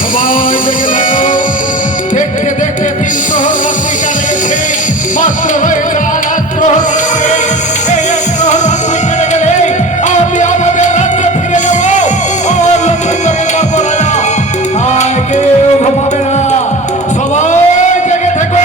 সবাই দেখে থাকো, দেখতে দেখতে 300 রাত্রি কালে এসে মাত্র হয়ে যায় রাত্র। এই রাত্র রাত্রি কেটে গেলে আমি আমাদের রাজ্যে ফিরে নেব। আমার লক্ষ্মীকে পাবো না, আর কেউ ঘুমাবে না। সবাই জেগে থেকো।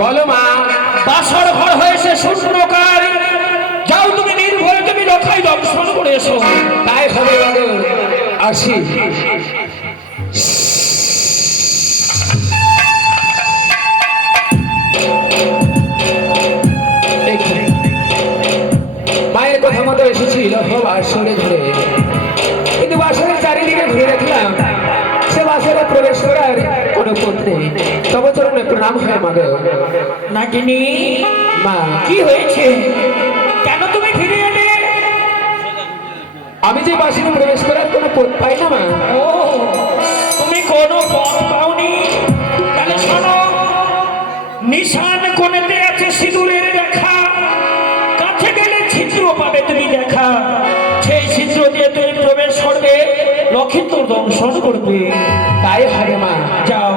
বলো মা, বাসর ঘর হয়েছে শূন্যকার। যাও তুমি নির্ভয়ে তুমি রক্ষায় দর্শন করে এসো। তাই হবে বাবু, আসি। মায়ের কথা মতো এসেছি বাসরে ধরে, কিন্তু বাসরের চারিদিকে ঘুরে দেখলাম সে বাসরে প্রবেশ করার কোনো পথ নেই। তবে চরণে প্রণাম হয় মাগে। নাগিনী মা, কি হয়েছে? কেন তুমি ফিরে এলে? আমি যে বাসরে প্রবেশ করার কোনো পথ পাই না মা। ও, তুমি কোনো পথ পাওনি? তাহলে শোনো, নিশান কোণেতে আছে সিঁদুরের রেখা, কাছে গেলে ছিদ্র পাবে তুমি দেখা। সেই ছিদ্র দিয়ে তুমি প্রবেশ করবে, লক্ষিন্দর দংশন করবে। তাই হবে মা, যাও।